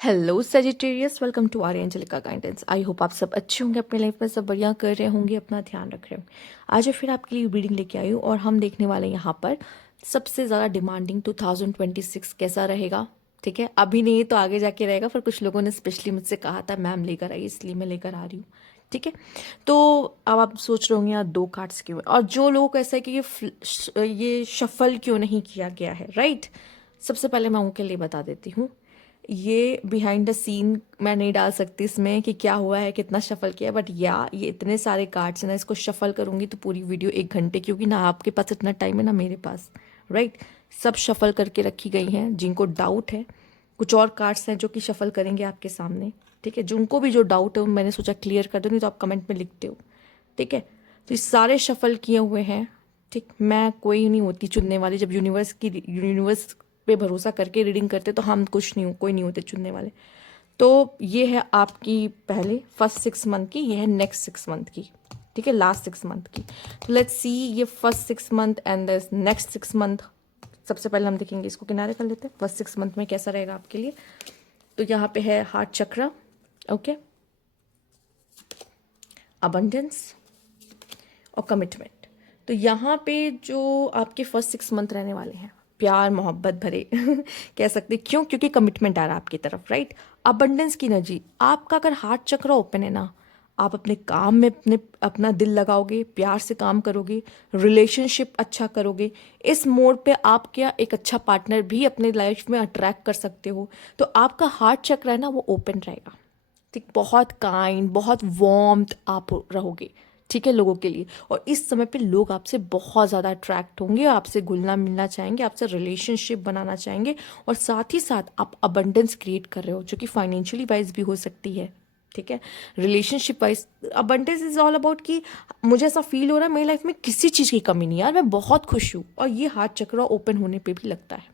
Hello Sagittarius, welcome to Arya Angelica guidance. I hope आप सब अच्छे होंगे, अपने लाइफ में सब बढ़िया कर रहे होंगे, अपना ध्यान रख रहे होंगे। आज मैं फिर आपके लिए रीडिंग लेके आई हूँ और हम देखने वाले हैं यहाँ पर सबसे ज़्यादा डिमांडिंग 2026 कैसा रहेगा। ठीक है, अभी नहीं तो आगे जाके रहेगा, पर कुछ लोगों ने स्पेशली मुझसे कहा था मैम लेकर आई, इसलिए मैं लेकर आ रही हूँ। ठीक है, तो अब आप सोच रहे होंगे यार दो कार्ड्स क्यों है, और जो लोग ऐसा है कि ये शफल क्यों नहीं किया गया है, राइट। सबसे पहले मैं उनके लिए बता देती हूँ, ये बिहाइंड द सीन मैं नहीं डाल सकती इसमें कि क्या हुआ है, कितना शफल किया है, बट या ये इतने सारे कार्ड्स हैं ना, इसको शफल करूंगी तो पूरी वीडियो 1 घंटे, क्योंकि ना आपके पास इतना टाइम है ना मेरे पास, राइट। सब शफल करके रखी गई हैं, जिनको डाउट है। कुछ और कार्ड्स हैं जो कि शफल करेंगे आपके सामने। ठीक है, जिनको भी जो डाउट है मैंने सोचा क्लियर कर दूँ, नहीं तो आप कमेंट में लिखते हो। ठीक है, तो ये सारे शफल किए हुए हैं। ठीक, मैं कोई नहीं होती चुनने वाली, जब यूनिवर्स पे भरोसा करके रीडिंग करते तो हम कुछ नहीं, कोई नहीं होते चुनने वाले। तो ये है आपकी पहले फर्स्ट 6 मंथ की, ये है नेक्स्ट 6 मंथ की। ठीक है, लास्ट 6 मंथ की। तो लेट्स सी ये first 6 month and the next 6 month. सबसे पहले हम देखेंगे, इसको किनारे कर लेते हैं, फर्स्ट 6 मंथ में कैसा रहेगा आपके लिए। तो यहाँ पे है हार्ट चक्र, ओके, अबंडेंस और कमिटमेंट। तो यहाँ पे जो आपके फर्स्ट 6 मंथ रहने वाले हैं, प्यार मोहब्बत भरे कह सकते हैं। क्यों? क्योंकि कमिटमेंट आ रहा है आपकी तरफ, राइट। अबंडेंस की एनर्जी, आपका अगर हार्ट चक्र ओपन है ना, आप अपने काम में अपना दिल लगाओगे, प्यार से काम करोगे, रिलेशनशिप अच्छा करोगे। इस मोड पे आप क्या एक अच्छा पार्टनर भी अपने लाइफ में अट्रैक्ट कर सकते हो। तो आपका हार्ट चक्र है ना, वो ओपन रहेगा। ठीक, बहुत काइंड, बहुत वार्म्थ आप रहोगे। ठीक है, लोगों के लिए। और इस समय पे लोग आपसे बहुत ज़्यादा अट्रैक्ट होंगे, आपसे घुलना मिलना चाहेंगे, आपसे रिलेशनशिप बनाना चाहेंगे। और साथ ही साथ आप अबंडेंस क्रिएट कर रहे हो, जो कि फाइनेंशियली वाइज भी हो सकती है। ठीक है, relationship wise abundance is all about कि मुझे ऐसा फील हो रहा है मेरी लाइफ में किसी चीज़ की कमी नहीं है यार, मैं बहुत खुश हूँ। और ये हार्ट चक्र ओपन होने पे भी लगता है।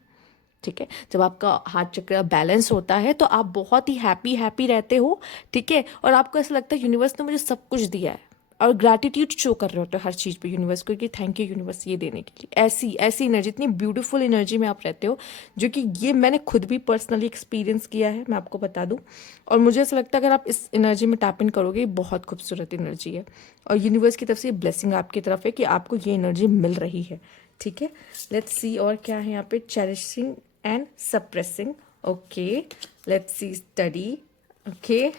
ठीक है, जब आपका हार्ट चक्र बैलेंस होता है तो आप बहुत ही हैप्पी हैप्पी रहते हो। ठीक है, और आपको ऐसा लगता है यूनिवर्स ने मुझे सब कुछ दिया है, और ग्रैटिट्यूड शो कर रहे होते हो हर चीज़ पे यूनिवर्स को, कि थैंक यू यूनिवर्स ये देने के लिए। ऐसी ऐसी एनर्जी, इतनी ब्यूटीफुल एनर्जी में आप रहते हो, जो कि ये मैंने खुद भी पर्सनली एक्सपीरियंस किया है, मैं आपको बता दूं। और मुझे ऐसा लगता है अगर आप इस एनर्जी में टैप इन करोगे, ये बहुत खूबसूरत एनर्जी है। और यूनिवर्स की तरफ से ब्लेसिंग आपकी तरफ है कि आपको ये एनर्जी मिल रही है। ठीक है, लेट्स सी और क्या है यहाँ पे। Cherishing and suppressing, okay, let's see study, okay,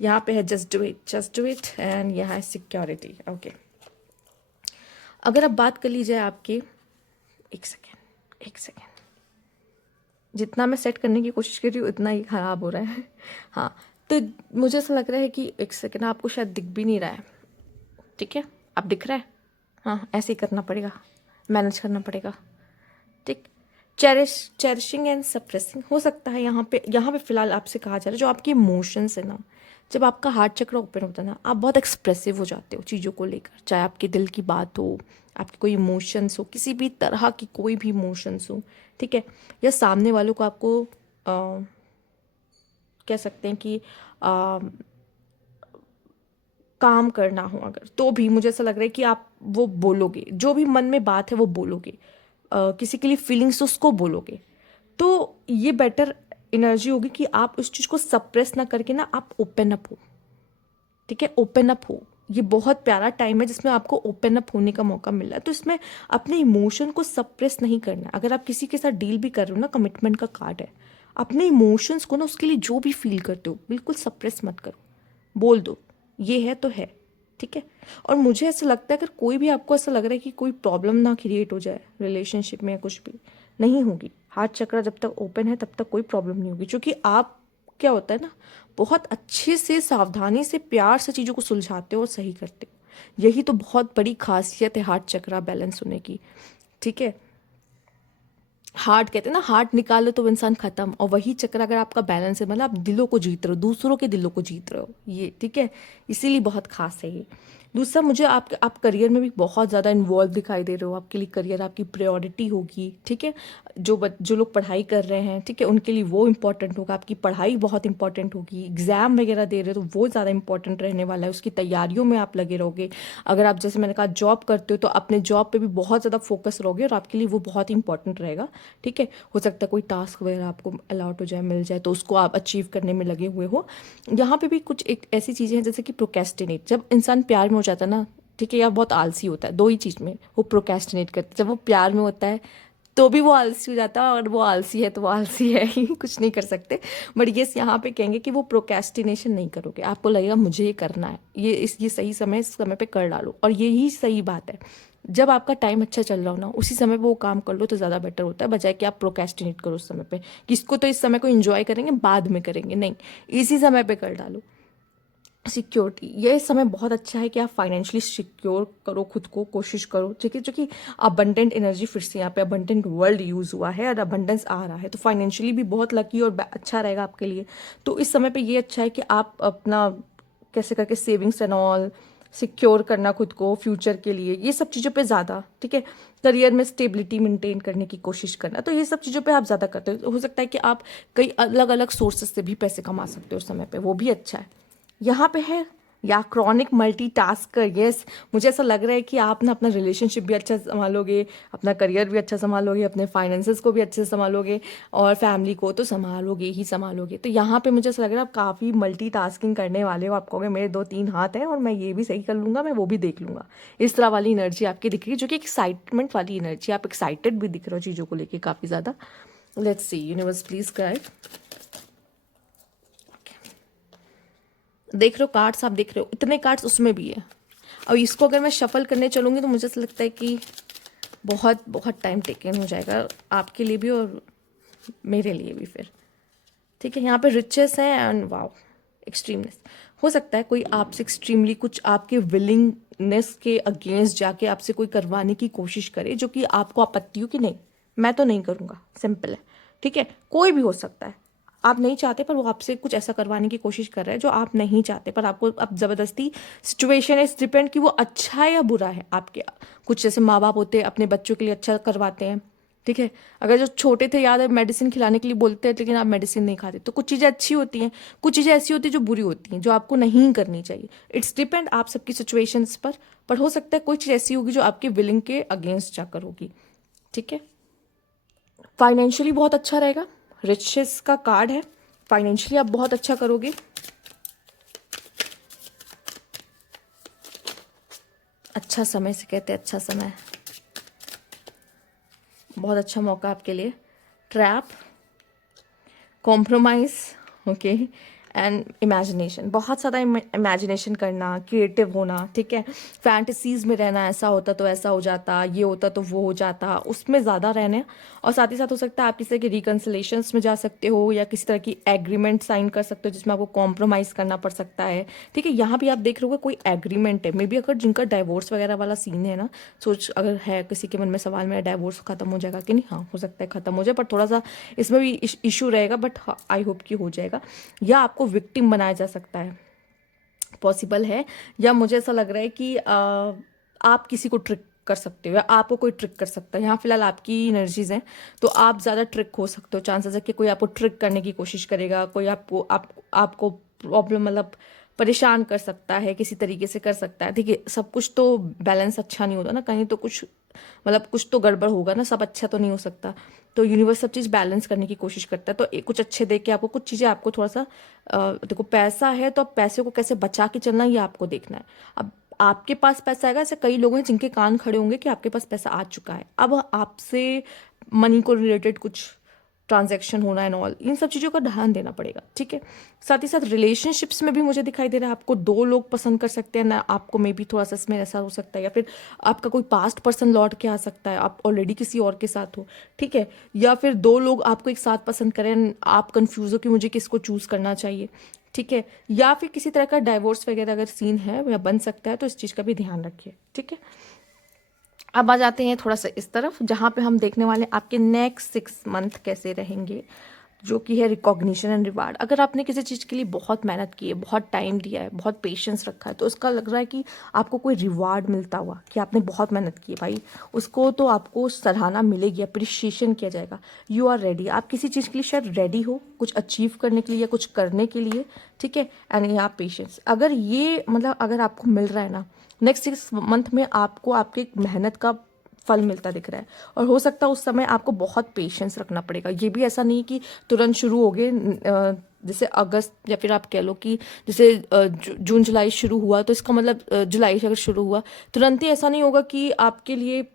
यहाँ पे है just do it and यहाँ है security, okay। अगर अब बात कर ली जाए आपके, एक सेकेंड, जितना मैं सेट करने की कोशिश कर रही हूँ उतना ही खराब हो रहा है हाँ, तो मुझे ऐसा लग रहा है कि एक सेकेंड, आपको शायद दिख भी नहीं रहा है। ठीक है, अब दिख रहा है। हाँ, ऐसे ही करना पड़ेगा, मैनेज करना पड़ेगा। ठीक, चेरिशिंग एंड सप्रेसिंग हो सकता है यहाँ पे फिलहाल आपसे कहा जा रहा है, जो आपके इमोशंस है ना, जब आपका हार्ट चक्र ओपन होता है ना, आप बहुत एक्सप्रेसिव हो जाते हो चीज़ों को लेकर, चाहे आपके दिल की बात हो, आपके कोई इमोशंस हो, किसी भी तरह की कोई भी इमोशंस हो। ठीक है, या सामने वालों को आपको कह सकते हैं कि काम करना हो अगर, तो भी मुझे ऐसा लग रहा है कि आप वो बोलोगे, जो भी मन में बात है वो बोलोगे। किसी के लिए फीलिंग्स उसको बोलोगे। तो ये बेटर एनर्जी होगी कि आप उस चीज़ को सप्रेस ना करके ना, आप ओपन अप हो। ठीक है, ओपन अप हो। ये बहुत प्यारा टाइम है जिसमें आपको ओपन अप होने का मौका मिल रहा है। तो इसमें अपने इमोशन को सप्रेस नहीं करना है। अगर आप किसी के साथ डील भी कर रहे हो ना, कमिटमेंट का कार्ड है, अपने इमोशंस को ना, उसके लिए जो भी फील करते हो बिल्कुल सप्रेस मत करो, बोल दो, ये है तो है। ठीक है, और मुझे ऐसा लगता है अगर कोई भी आपको ऐसा लग रहा है कि कोई प्रॉब्लम ना क्रिएट हो जाए रिलेशनशिप में या कुछ भी, नहीं होगी। हार्ट चक्र जब तक ओपन है तब तक कोई प्रॉब्लम नहीं होगी, क्योंकि आप क्या होता है ना, बहुत अच्छे से सावधानी से प्यार से चीज़ों को सुलझाते हो और सही करते हो। यही तो बहुत बड़ी खासियत है हार्ट चक्र बैलेंस होने की। ठीक है, हार्ट कहते हैं ना, हार्ट निकालो तो इंसान खत्म, और वही चक्र अगर आपका बैलेंस है, मतलब आप दिलों को जीत रहे हो, दूसरों के दिलों को जीत रहे हो ये। ठीक है, इसीलिए बहुत खास है ये। दूसरा, मुझे आप करियर में भी बहुत ज़्यादा इन्वॉल्व दिखाई दे रहे हो, आपके लिए करियर आपकी प्रायोरिटी होगी, ठीक है। जो लोग पढ़ाई कर रहे हैं, ठीक है, उनके लिए वो इम्पोर्टेंट होगा, आपकी पढ़ाई बहुत इंपॉर्टेंट होगी। एग्ज़ाम वगैरह दे रहे हो तो वो ज़्यादा इंपॉर्टेंट रहने वाला है, उसकी तैयारियों में आप लगे रहोगे। अगर आप, जैसे मैंने कहा, जॉब करते हो तो अपने जॉब पे भी बहुत ज़्यादा फोकस रहोगे और आपके लिए वो बहुत इंपॉर्टेंट रहेगा, ठीक है। हो सकता है कोई टास्क वगैरह आपको अलाउड हो जाए, मिल जाए, तो उसको आप अचीव करने में लगे हुए हो। यहाँ पे भी कुछ एक ऐसी चीज़ें हैं जैसे कि प्रोकेस्टिनेट। जब इंसान प्यार में हो जाता है ना, ठीक है, या बहुत आलसी होता है, दो ही चीज़ में वो प्रोकेस्टिनेट करता है। जब वो प्यार में होता है तो भी वो आलसी हो जाता है, और वो आलसी है तो वो आलसी है ही, कुछ नहीं कर सकते। बट ये यहाँ पे कहेंगे कि वो प्रोकेस्टिनेशन नहीं करोगे, आपको लगेगा मुझे ये करना है, ये सही समय, इस समय पे कर डालो, और यही सही बात है। जब आपका टाइम अच्छा चल रहा हो ना, उसी समय पे वो काम कर लो तो ज़्यादा बेटर होता है, बजाय कि आप प्रोकेस्टिनेट करो उस समय पे कि इसको तो इस समय को एंजॉय करेंगे, बाद में करेंगे, नहीं, इसी समय पे कर डालो। सिक्योरिटी, ये समय बहुत अच्छा है कि आप फाइनेंशियली सिक्योर करो खुद को, कोशिश करो, ठीक है, जो कि अबंडेंट एनर्जी, फिर से यहाँ पे अबंडेंट वर्ल्ड यूज़ हुआ है और अबंडेंस आ रहा है, तो फाइनेंशियली भी बहुत लकी और अच्छा रहेगा आपके लिए। तो इस समय पे ये अच्छा है कि आप अपना कैसे करके सेविंग्स एंड ऑल सिक्योर करना खुद को फ्यूचर के लिए, ये सब चीज़ों पे ज़्यादा, ठीक है। करियर में स्टेबिलिटी मेंटेन करने की कोशिश करना, तो ये सब चीज़ों पे आप ज़्यादा करते हो सकता है कि आप कई अलग अलग सोर्सेस से भी पैसे कमा सकते हो उस समय पे, वो भी अच्छा है। यहाँ पे है या क्रॉनिक मल्टीटास्कर, यस, मुझे ऐसा लग रहा है कि आप ना अपना रिलेशनशिप भी अच्छा संभालोगे, अपना करियर भी अच्छा संभालोगे, अपने फाइनेंसेस को भी अच्छे से संभालोगे, और फैमिली को तो संभालोगे ही संभालोगे। तो यहाँ पे मुझे ऐसा लग रहा है आप काफ़ी मल्टीटास्किंग करने वाले हो। आप कहोगे मेरे 2-3 हाथ हैं और मैं ये भी सही कर लूँगा, मैं वो भी देख लूँगा, इस तरह वाली एनर्जी आपकी दिख रही है, जो कि एक्साइटमेंट वाली एनर्जी, आप एक्साइटेड भी दिख रहे हो चीज़ों को लेकर काफ़ी ज़्यादा। Let's see, universe please guide. देख रहे हो कार्ड्स, आप देख रहे हो इतने कार्ड्स उसमें भी है। अब इसको अगर मैं शफल करने चलूँगी तो मुझे ऐसा लगता है कि बहुत बहुत टाइम टेकन हो जाएगा आपके लिए भी और मेरे लिए भी फिर, ठीक है। यहाँ पे रिचेस हैं एंड वाओ एक्सट्रीमनेस। हो सकता है कोई आपसे एक्सट्रीमली कुछ आपके विलिंगनेस के अगेंस्ट जाके आपसे कोई करवाने की कोशिश करे, जो कि आपको आपत्ति हो कि नहीं मैं तो नहीं करूँगा, सिंपल है, ठीक है। कोई भी हो सकता है, आप नहीं चाहते पर वो आपसे कुछ ऐसा करवाने की कोशिश कर रहा है जो आप नहीं चाहते, पर आपको अब ज़बरदस्ती, सिचुएशन इज डिपेंड कि वो अच्छा है या बुरा है आपके। कुछ जैसे माँ बाप होते हैं अपने बच्चों के लिए अच्छा करवाते हैं, ठीक है। अगर जो छोटे थे याद है, मेडिसिन खिलाने के लिए बोलते हैं लेकिन आप मेडिसिन नहीं खाते, तो कुछ चीज़ें अच्छी होती हैं, कुछ चीज़ें ऐसी होती हैं जो बुरी होती हैं, जो आपको नहीं करनी चाहिए। इट्स डिपेंड आप सबकी सिचुएशंस पर हो सकता है कोई चीज़ ऐसी होगी जो आपके विलिंग के अगेंस्ट जाकर होगी, ठीक है। फाइनेंशियली बहुत अच्छा रहेगा, रिचेस का कार्ड है, फाइनेंशियली आप बहुत अच्छा करोगे। अच्छा समय से कहते हैं, अच्छा समय, बहुत अच्छा मौका आपके लिए। Trap, compromise, okay, and imagination, बहुत ज़्यादा इमेजिनेशन करना, क्रिएटिव होना, ठीक है। फैंटेसीज में रहना, ऐसा होता तो ऐसा हो जाता, ये होता तो वो हो जाता, उसमें ज़्यादा रहने। और साथ ही साथ हो सकता है आप किसी तरह की रिकन्सिलेशंस में जा सकते हो, या किसी तरह की एग्रीमेंट साइन कर सकते हो जिसमें आपको कॉम्प्रोमाइज़ करना पड़ सकता है, ठीक है। यहाँ भी आप देख रहे हो कोई एग्रीमेंट है, मे बी अगर जिनका डाइवोर्स वगैरह वाला सीन है ना, सोच अगर है किसी के मन में सवाल, मेरा डाइवोर्स खत्म हो जाएगा कि नहीं, हाँ हो सकता है खत्म हो जाए, पर थोड़ा सा इसमें भी इशू रहेगा, बट आई होप कि हो जाएगा। या आपको विक्टिम बनाया जा सकता है, पॉसिबल है। या मुझे ऐसा लग रहा है कि आप किसी को ट्रिक कर सकते हो, या आपको कोई ट्रिक कर सकता है। यहाँ फिलहाल आपकी एनर्जीज हैं, तो आप ज़्यादा ट्रिक हो सकते हो, चांसेस है कि कोई आपको ट्रिक करने की कोशिश करेगा, कोई आपको प्रॉब्लम, मतलब परेशान कर सकता है, किसी तरीके से कर सकता है, ठीक है। सब कुछ तो बैलेंस अच्छा नहीं होता ना, कहीं तो कुछ, मतलब कुछ तो गड़बड़ होगा ना, सब अच्छा तो नहीं हो सकता। तो यूनिवर्स सब चीज़ बैलेंस करने की कोशिश करता है, तो कुछ अच्छे देख के आपको कुछ चीज़ें, आपको थोड़ा सा देखो पैसा है तो अब पैसे को कैसे बचा के चलना ये आपको देखना है। अब आपके पास पैसा आएगा, ऐसे कई लोग हैं जिनके कान खड़े होंगे कि आपके पास पैसा आ चुका है, अब आपसे मनी को रिलेटेड कुछ ट्रांजैक्शन होना एंड ऑल, इन सब चीज़ों का ध्यान देना पड़ेगा, ठीक है। साथ ही साथ रिलेशनशिप्स में भी मुझे दिखाई दे रहा है आपको दो लोग पसंद कर सकते हैं ना, आपको मे बी थोड़ा सा इसमें ऐसा हो सकता है, या फिर आपका कोई पास्ट पर्सन लौट के आ सकता है, आप ऑलरेडी किसी और के साथ हो, ठीक है। या फिर दो लोग आपको एक साथ पसंद करें, आप कंफ्यूज हो कि मुझे किसको चूज़ करना चाहिए, ठीक है। या फिर किसी तरह का डाइवोर्स वगैरह अगर सीन है या बन सकता है, तो इस चीज़ का भी ध्यान रखिए, ठीक है। अब आ जाते हैं थोड़ा सा इस तरफ, जहाँ पे हम देखने वाले हैं आपके नेक्स्ट 6 मंथ कैसे रहेंगे। जो कि है रिकॉग्निशन एंड रिवार्ड। अगर आपने किसी चीज़ के लिए बहुत मेहनत की है, बहुत टाइम दिया है, बहुत पेशेंस रखा है, तो उसका लग रहा है कि आपको कोई रिवार्ड मिलता हुआ कि आपने बहुत मेहनत की है भाई, उसको तो आपको सराहना मिलेगी, अप्रिशिएशन किया जाएगा। यू आर रेडी, आप किसी चीज़ के लिए शायद रेडी हो, कुछ अचीव करने के लिए या कुछ करने के लिए, ठीक है। एंड ये आप पेशेंस, अगर ये मतलब अगर आपको मिल रहा है ना, नेक्स्ट 6 मंथ में आपको आपके मेहनत का फल मिलता दिख रहा है। और हो सकता है उस समय आपको बहुत पेशेंस रखना पड़ेगा। ये भी ऐसा नहीं कि तुरंत शुरू हो गए, जैसे अगस्त या फिर आप कह लो कि जैसे जून जुलाई शुरू हुआ, तो इसका मतलब जुलाई से अगर शुरू हुआ तुरंत ही ऐसा नहीं होगा कि आपके लिए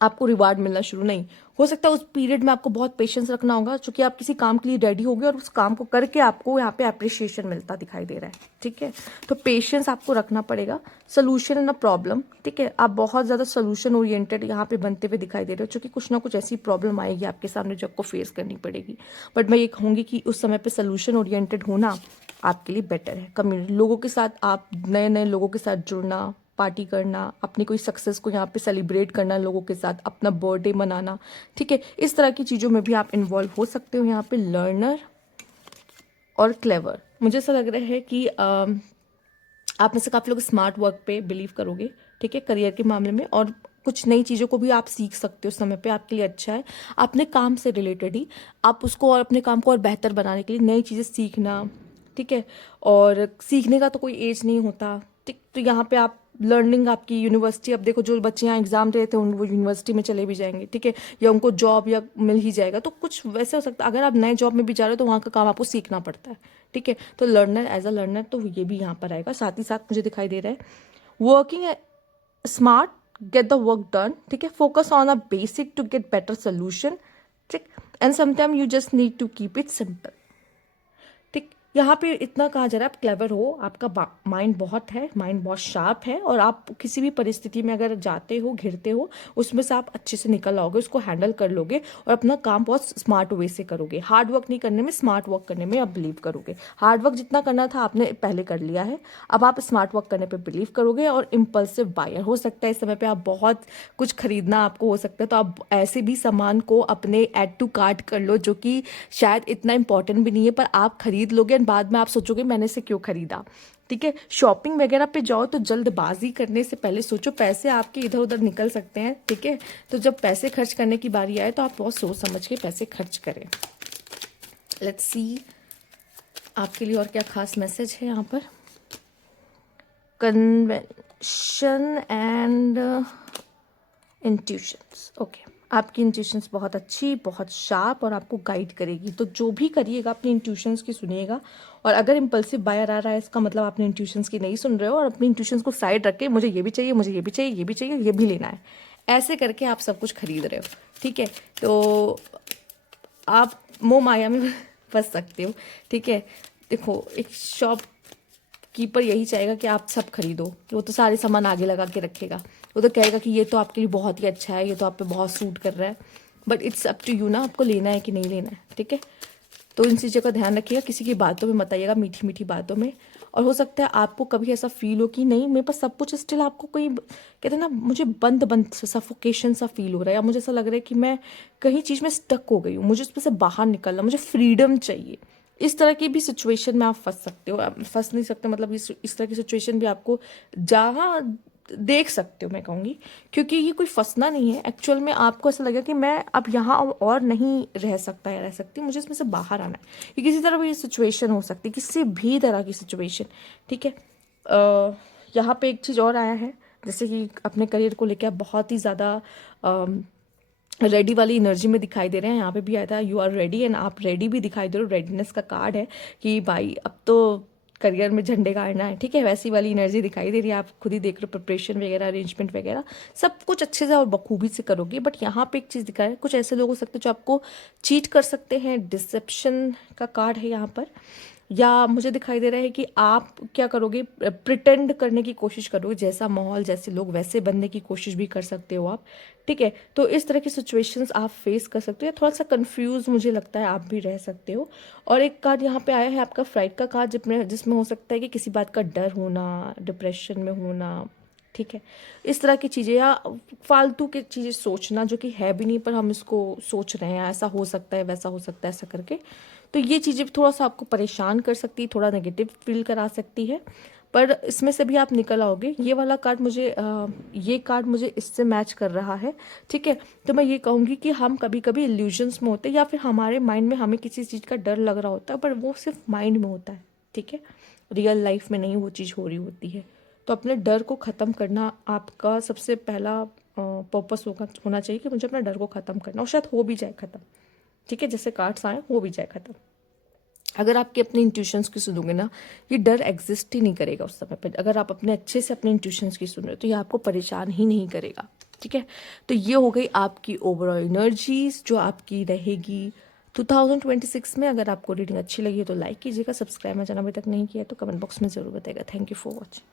आपको रिवार्ड मिलना शुरू नहीं हो सकता। उस पीरियड में आपको बहुत पेशेंस रखना होगा, क्योंकि आप किसी काम के लिए रेडी हो गए और उस काम को करके आपको यहाँ पे अप्रिशिएशन मिलता दिखाई दे रहा है, ठीक है। तो पेशेंस आपको रखना पड़ेगा। सोल्यूशन इन अ प्रॉब्लम, ठीक है, आप बहुत ज़्यादा सोल्यूशन ओरिएंटेड यहाँ पे बनते हुए दिखाई दे रहे हो, क्योंकि कुछ ना कुछ ऐसी प्रॉब्लम आएगी आपके सामने जो आपको फेस करनी पड़ेगी। बट मैं ये कहूँगी कि उस समय पर सोल्यूशन ओरिएंटेड होना आपके लिए बेटर है। कम्युनिटी लोगों के साथ, आप नए नए लोगों के साथ जुड़ना, पार्टी करना, अपनी कोई सक्सेस को यहाँ पे सेलिब्रेट करना लोगों के साथ, अपना बर्थडे मनाना, ठीक है, इस तरह की चीज़ों में भी आप इन्वॉल्व हो सकते हो। यहाँ पे लर्नर और क्लेवर, मुझे ऐसा लग रहा है कि आप में से काफ़ी लोग स्मार्ट वर्क पे बिलीव करोगे, ठीक है, करियर के मामले में, और कुछ नई चीज़ों को भी आप सीख सकते हो उस समय पे, आपके लिए अच्छा है। अपने काम से रिलेटेड ही आप उसको और अपने काम को और बेहतर बनाने के लिए नई चीज़ें सीखना, ठीक है। और सीखने का तो कोई एज नहीं होता, ठीक। तो यहाँ पे आप लर्निंग, आपकी यूनिवर्सिटी, अब देखो जो बच्चे यहाँ एग्जाम दे रहे थे वो यूनिवर्सिटी में चले भी जाएंगे, ठीक है, या उनको जॉब या मिल ही जाएगा। तो कुछ वैसे हो सकता है, अगर आप नए जॉब में भी जा रहे हो तो वहाँ का काम आपको सीखना पड़ता है, ठीक है। तो लर्नर, एज अ लर्नर, तो ये भी यहाँ पर आएगा। साथ ही साथ मुझे दिखाई दे रहा है working smart, get the work done, ठीक है, focus on a basic to get better solution, ठीक। And sometime you just need to keep it simple, ठीक। यहाँ पे इतना कहा जा रहा है आप क्लेवर हो, आपका माइंड बहुत है, माइंड बहुत शार्प है, और आप किसी भी परिस्थिति में अगर जाते हो, घिरते हो, उसमें से आप अच्छे से निकल आओगे, उसको हैंडल कर लोगे और अपना काम बहुत स्मार्ट वे से करोगे। हार्ड वर्क नहीं करने में, स्मार्ट वर्क करने में आप बिलीव करोगे। हार्ड वर्क जितना करना था आपने पहले कर लिया है, अब आप स्मार्ट वर्क करने पर बिलीव करोगे। और इम्पल्सिव बायर, हो सकता है इस समय पर आप बहुत कुछ खरीदना आपको हो सकता है, तो आप ऐसे भी सामान को अपने ऐड टू कार्ट कर लो जो कि शायद इतना इंपॉर्टेंट भी नहीं है, पर आप खरीद लोगे, बाद में आप सोचोगे मैंने इसे क्यों खरीदा, ठीक है। शॉपिंग वगैरह पे जाओ तो जल्दबाजी करने से पहले सोचो, पैसे आपके इधर उधर निकल सकते हैं, ठीक है। तो जब पैसे खर्च करने की बारी आए तो आप बहुत सोच समझ के पैसे खर्च करें। लेट्स सी आपके लिए और क्या खास मैसेज है यहाँ पर। कन्वेंशन एंड इंट्यूशंस, ओके, आपकी इंट्यूशंस बहुत अच्छी, बहुत शार्प, और आपको गाइड करेगी। तो जो भी करिएगा अपनी इंट्यूशंस की सुनिएगा। और अगर इम्पल्सिव बायर आ रहा है, इसका मतलब आपने इंट्यूशंस की नहीं सुन रहे हो, और अपनी इंट्यूशंस को साइड रख के मुझे ये भी चाहिए, मुझे ये भी चाहिए, ये भी चाहिए, ये भी लेना है, ऐसे करके आप सब कुछ खरीद रहे हो, ठीक है। तो आप मोह माया में फंस सकते हो, ठीक है। देखो, एक शॉप कीपर यही चाहेगा कि आप सब खरीदो, वो तो सारे सामान आगे लगा के रखेगा, वो तो कहेगा कि ये तो आपके लिए बहुत ही अच्छा है, ये तो आप पे बहुत सूट कर रहा है, but it's up to you ना, आपको लेना है कि नहीं लेना है, ठीक है। तो इन चीज़ों का ध्यान रखिएगा, किसी की बातों में मत आइएगा, मीठी मीठी बातों में। और हो सकता है आपको कभी ऐसा फील हो कि नहीं मेरे पास सब कुछ, स्टिल आपको कोई कहते हैं ना, मुझे बंद बंद सफोकेशन सा फील हो रहा है, या मुझे ऐसा लग रहा है कि मैं कहीं चीज़ में स्टक हो गई हूँ, मुझे उसमें से बाहर निकलना, मुझे फ्रीडम चाहिए। इस तरह की भी सिचुएशन में आप फंस सकते हो, आप फंस नहीं सकते, मतलब इस तरह की सिचुएशन भी आपको जहाँ देख सकते हो, मैं कहूँगी, क्योंकि ये कोई फंसना नहीं है। एक्चुअल में आपको ऐसा लगेगा कि मैं अब यहाँ और नहीं रह सकता या रह सकती, मुझे इसमें से बाहर आना है। ये किसी तरह की सिचुएशन हो सकती है, किसी भी तरह की सिचुएशन, ठीक है। यहाँ पे एक चीज़ और आया है, जैसे कि अपने करियर को लेकर आप बहुत ही ज़्यादा रेडी वाली एनर्जी में दिखाई दे रहे हैं। यहाँ पे भी आया था यू आर रेडी, एंड आप रेडी भी दिखाई दे रहे हो, रेडीनेस का कार्ड है कि भाई अब तो करियर में झंडे गाड़ना है, ठीक है, वैसी वाली एनर्जी दिखाई दे रही है। आप खुद ही देख लो, प्रिपरेशन वगैरह, अरेंजमेंट वगैरह सब कुछ अच्छे से और बखूबी से करोगे। बट यहाँ पे एक चीज़ दिखा है, कुछ ऐसे लोग हो सकते हैं जो आपको चीट कर सकते हैं, डिसेप्शन का कार्ड है यहाँ पर। या मुझे दिखाई दे रहा है कि आप क्या करोगे, प्रिटेंड करने की कोशिश करोगे, जैसा माहौल, जैसे लोग, वैसे बनने की कोशिश भी कर सकते हो आप, ठीक है। तो इस तरह की सिचुएशंस आप फेस कर सकते हो, थोड़ा सा कंफ्यूज मुझे लगता है आप भी रह सकते हो। और एक कार्ड यहाँ पे आया है आपका फ्राइड का कार्ड, जिसमें हो सकता है कि किसी बात का डर होना, डिप्रेशन में होना, ठीक है। इस तरह की चीज़ें या फालतू की चीज़ें सोचना जो कि है भी नहीं, पर हम इसको सोच रहे हैं, ऐसा हो सकता है, वैसा हो सकता है, ऐसा करके, तो ये चीज़ें थोड़ा सा आपको परेशान कर सकती है, थोड़ा नेगेटिव फील करा सकती है, पर इसमें से भी आप निकल आओगे। ये वाला कार्ड मुझे ये कार्ड मुझे इससे मैच कर रहा है, ठीक है। तो मैं ये कहूँगी कि हम कभी कभी इल्यूजन्स में होते हैं, या फिर हमारे माइंड में हमें किसी चीज़ का डर लग रहा होता है, पर वो सिर्फ माइंड में होता है, ठीक है। रियल लाइफ में नहीं वो चीज़ हो रही होती है। तो अपने डर को ख़त्म करना आपका सबसे पहला पर्पस होना चाहिए कि मुझे अपना डर को ख़त्म करना, और शायद हो भी जाए ख़त्म, ठीक है। जैसे कार्ड्स आए हो भी जाए ख़त्म। अगर आपके अपने इंट्यूशंस की सुनोगे ना, ये डर एग्जिस्ट ही नहीं करेगा उस समय पर। अगर आप अपने अच्छे से अपने इंट्यूशंस की सुन रहे हो तो ये आपको परेशान ही नहीं करेगा, ठीक है। तो ये हो गई आपकी ओवरऑल एनर्जीज जो आपकी रहेगी 2026 में। अगर आपको रीडिंग अच्छी लगी है तो लाइक कीजिएगा, सब्सक्राइब मेरा चैनल अभी तक नहीं किया तो कमेंट बॉक्स में ज़रूर बताइएगा। Thank you for watching.